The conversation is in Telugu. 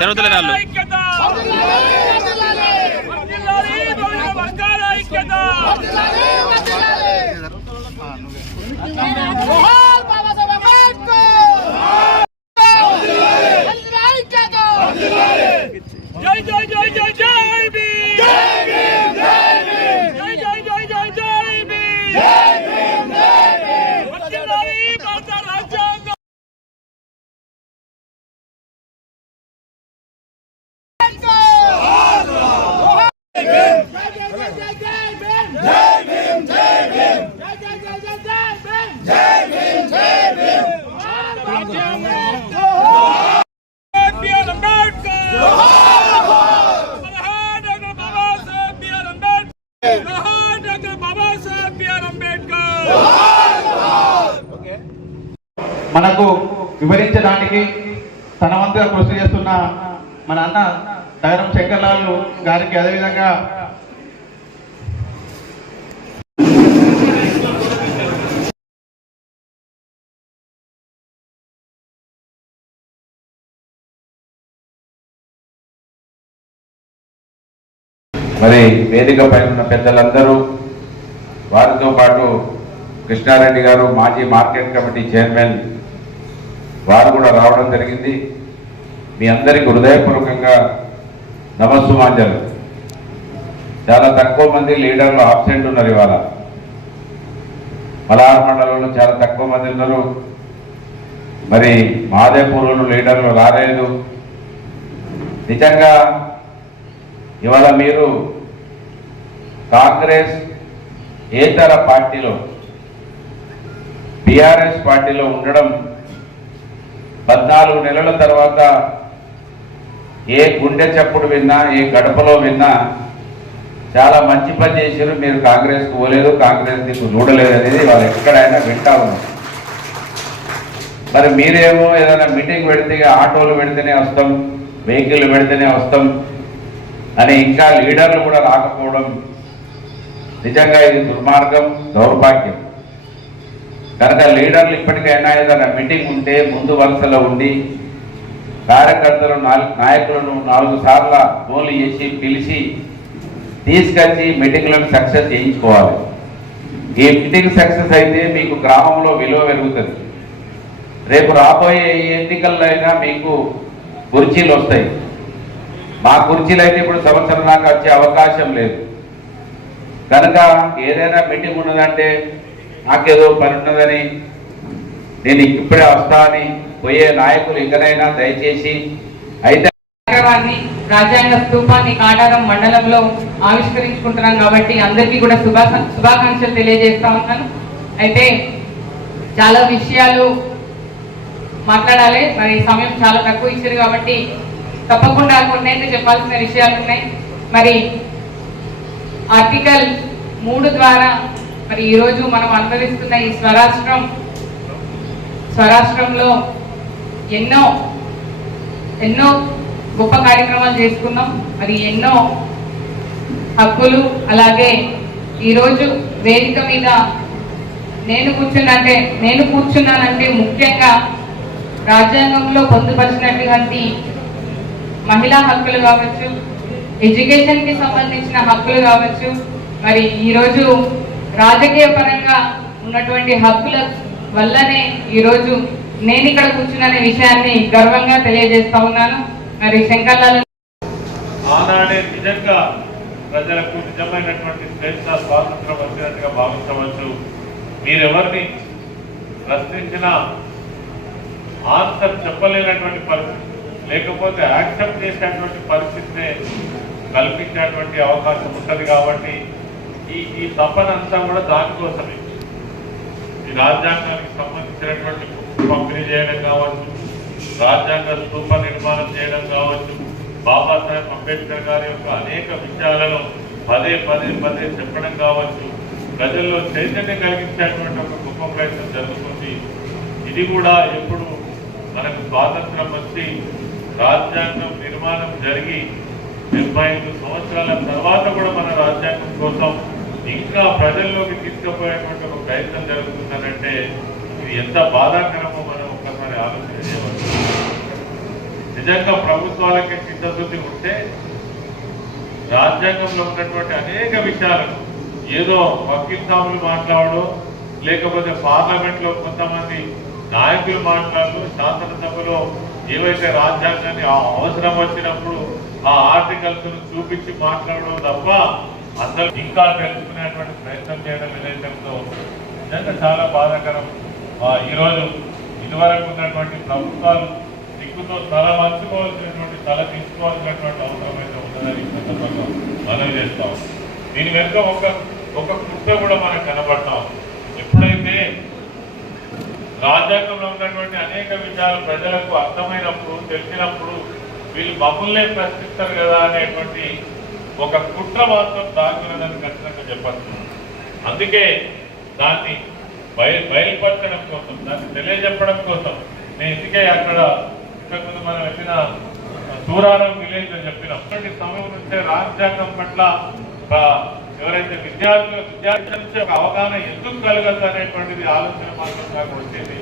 జరుగుతున్న జై జై జై జై జై భీమ్ జై భీమ్ జై భీమ్ జై జై జై జై జై భీమ్ జై భీమ్ జై భీమ్ వర్ధిల్లాలి భారత రాజ్యాంగం మనకు వివరించడానికి తన వంతుగా కృషి చేస్తున్న మన అన్న దగరం శంకర్లాల్ గారికి అదేవిధంగా మరి వేదిక పైన ఉన్న పెద్దలందరూ, వారితో పాటు కృష్ణారెడ్డి గారు మాజీ మార్కెట్ కమిటీ చైర్మన్, వారు కూడా రావడం జరిగింది. మీ అందరికీ హృదయపూర్వకంగా నమస్సుమాంజలు. చాలా తక్కువ మంది లీడర్లు ఆబ్సెంట్ ఉన్నారు ఇవాళ. మలహార్ మండలంలో చాలా తక్కువ మంది ఉన్నారు. మరి మాదేపూర్లో లీడర్లు రాలేదు. నిజంగా ఇవాళ మీరు కాంగ్రెస్ ఏతర పార్టీలో బీఆర్ఎస్ పార్టీలో ఉండడం 14 నెలల తర్వాత ఏ గుండె చప్పుడు విన్నా, ఏ గడపలో విన్నా చాలా మంచి పని చేశారు, మీరు కాంగ్రెస్కు పోలేదు, కాంగ్రెస్ దిక్కు చూడలేదు అనేది వాళ్ళు ఎక్కడైనా వింటా ఉన్నారు. మరి మీరేమో ఏదైనా మీటింగ్ పెడితే ఆటోలు పెడితేనే వస్తాం, వెహికల్ పెడితేనే వస్తాం అని ఇంకా లీడర్లు కూడా రాకపోవడం నిజంగా ఇది దుర్మార్గం, దౌర్భాగ్యం. కనుక లీడర్లు ఇప్పటికైనా ఏదైనా మీటింగ్ ఉంటే ముందు వరుసలో ఉండి కార్యకర్తలు నాయకులను 4 సార్లు ఫోన్లు చేసి పిలిచి తీసుకొచ్చి మీటింగ్లను సక్సెస్ చేయించుకోవాలి. ఈ మీటింగ్ సక్సెస్ అయితే మీకు గ్రామంలో విలువ పెరుగుతుంది. రేపు రాబోయే ఎన్నికల్లో అయినా మీకు కుర్చీలు వస్తాయి. మా కుర్చీలు అయితే ఇప్పుడు సంవత్సరం దాకా వచ్చే అవకాశం లేదు. కనుక ఏదైనా మీటింగ్ ఉన్నదంటే నాకేదో పని ఉన్నదని, నేను ఇప్పుడే వస్తా అని పోయే నాయకులు ఇంకనైనా దయచేసి అయితే రాజ్యాంగ స్తూపాన్ని కాటారం మండలంలో ఆవిష్కరించుకుంటున్నాం కాబట్టి అందరికీ కూడా శుభాకాంక్షలు తెలియజేస్తా ఉన్నాను. అయితే చాలా విషయాలు మాట్లాడాలి, మరి సమయం చాలా తక్కువ ఇచ్చారు కాబట్టి తప్పకుండా కొన్నైతే చెప్పాల్సిన విషయాలు ఉన్నాయి. మరి ఆర్టికల్ 3 ద్వారా మరి ఈరోజు మనం అనుభవిస్తున్న ఈ స్వరాష్ట్రంలో ఎన్నో గొప్ప కార్యక్రమాలు చేసుకున్నాం. మరి ఎన్నో హక్కులు, అలాగే ఈరోజు వేదిక మీద నేను కూర్చున్నానంటే ముఖ్యంగా రాజ్యాంగంలో పొందుపరిచినటువంటి మహిళా హక్కులు కావచ్చు, ఎడ్యుకేషన్ కి సంబంధించిన హక్కులు కావచ్చు, మరి ఈరోజు రాజకీయ పరంగా ఉన్నటువంటి హక్కుల వల్లనే ఈరోజు నేను ఇక్కడ కూర్చున్న విషయాన్ని గర్వంగా తెలియజేస్తా ఉన్నాను. మరి శంకర్లాల్ ఆనాడే నిజంగా ప్రజలకు నిజమైనటువంటి స్వేచ్ఛ స్వాతంత్రం వచ్చినట్టుగా భావించవచ్చు. మీరెవరిని ప్రశ్నించినా ఆన్సర్ చెప్పలేనటువంటి పరిస్థితి, లేకపోతే యాక్సెప్ట్ చేసేటువంటి పరిస్థితినే కల్పించేటువంటి అవకాశం ఉంటుంది. కాబట్టి ఈ తపన అంతా కూడా దానికోసమే. ఈ రాజ్యాంగానికి సంబంధించినటువంటి పంపిణీ చేయడం కావచ్చు, రాజ్యాంగ స్తూప నిర్మాణం చేయడం కావచ్చు, బాబాసాహెబ్ అంబేద్కర్ గారి యొక్క అనేక విషయాలను పదే చెప్పడం కావచ్చు, ప్రజల్లో చైతన్యం కలిగించేటువంటి ఒక గొప్ప ప్రయత్నం జరుగుతుంది. ఇది కూడా ఎప్పుడు మనకు స్వాతంత్రం వచ్చి రాజ్యాంగం నిర్మాణం జరిగి 75 సంవత్సరాల తర్వాత కూడా మన రాజ్యాంగం కోసం ఇంకా ప్రజల్లోకి తీసుకుపోయేటువంటి ఒక ప్రయత్నం జరుగుతుందనంటే ఇది ఎంత బాధాకరమో మనం ఒక్కసారి నిజంగా ప్రభుత్వాలకి చిత్తశుద్ధి ఉంటే రాజ్యాంగంలో ఉన్నటువంటి అనేక విషయాలు ఏదో వకీల్ సాములు మాట్లాడో లేకపోతే పార్లమెంట్ లో కొంతమంది నాయకులు మాట్లాడు శాసనసభలో ఏవైతే రాజ్యాంగాన్ని అవసరం వచ్చినప్పుడు ఆ ఆర్టికల్స్ చూపించి మాట్లాడడం తప్ప అందరూ ఇంకా తెలుసుకునేటువంటి ప్రయత్నం చేయడం ఏదైతే ఉందో నిజంగా చాలా బాధాకరం. ఈరోజు ఇదివరకు ఉన్నటువంటి ప్రభుత్వాలు దిక్కుతో తల మంచుకోవాల్సినటువంటి తల తీసుకోవాల్సినటువంటి అవసరం అయితే ఉంటుందని ఈ సందర్భంగా మనం చేస్తాం. దీని వెనుక ఒక కుట్ర కూడా మనకు కనబడతాం. ఎప్పుడైతే రాజ్యాంగంలో ఉన్నటువంటి అనేక విషయాలు ప్రజలకు అర్థమైనప్పుడు తెలిసినప్పుడు వీళ్ళు మమ్మల్నే ప్రశ్నిస్తారు కదా అనేటువంటి ఒక కుట్ర మాత్రం దాగున్నదని ఖచ్చితంగా చెప్పచ్చు. అందుకే దాన్ని బయలుపరచడం కోసం, దాన్ని తెలియజెప్పడం కోసం నేను ఇందుకే అక్కడ ఇంతకుముందు మనం వెళ్ళిన సూరారం విలేజ్ లో చెప్పినాం. అటువంటి సమయం నుంచే రాజ్యాంగం పట్ల ఎవరైతే విద్యార్థుల నుంచి ఒక అవగాహన ఎందుకు కలగదు అనేటువంటిది ఆలోచన మాత్రం నాకు వచ్చింది.